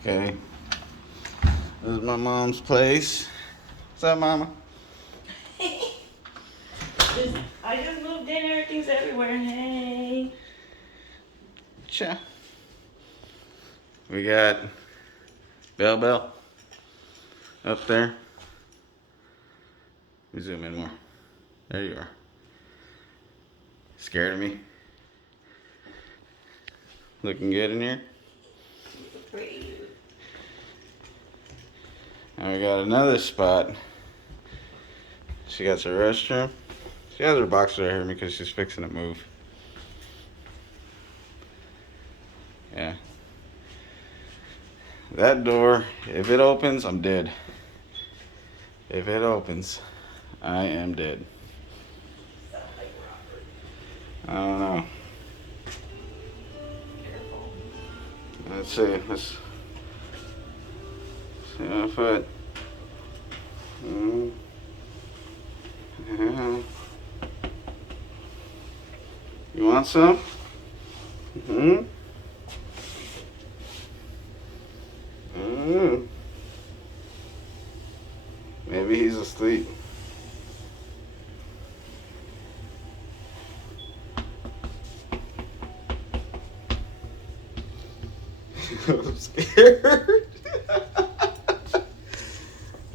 Okay. This is my mom's place. What's up, Mama? I just moved in. Everything's everywhere. Hey. Cha. We got Bell up there. Let me zoom in more. There you are. Scared of me? Looking good in here? Pretty. And we got another spot. She got her restroom. She has her boxer right here because she's fixing to move. Yeah. That door, if it opens, I'm dead. If it opens, I am dead. I don't know. Let's see. Let's see if it. Yeah. You want some? Mm-hmm. Maybe he's asleep. I'm scared.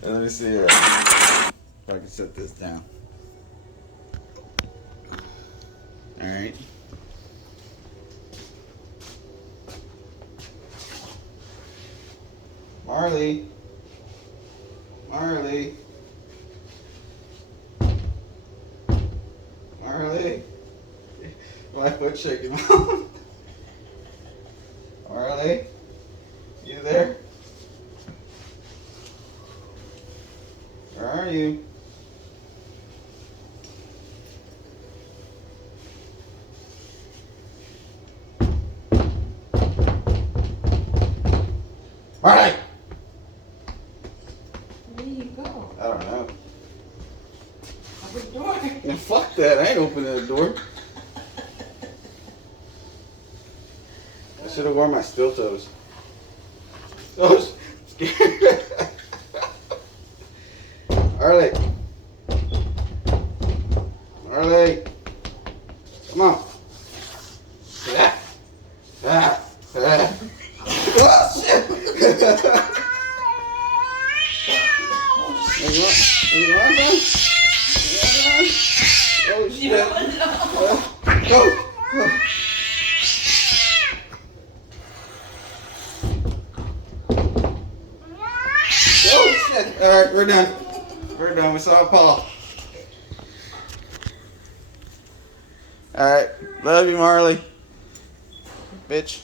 Let me see here. If I can set this down. Alright. Marley. Marley. Marley. My foot shaking. Marley. You there? Where are you? Marley! Where you go? I don't know. Open the door. Now, fuck that. I ain't opening the door. I should have worn my steel toes. Oh, scared. Marley. Marley. Come on. Ah. Ah. Ah. Oh, shit. You want some? Oh, shit. Go. Oh, shit. All right, we're done. We're done. We saw Paul. All right. Love you, Marley. Bitch.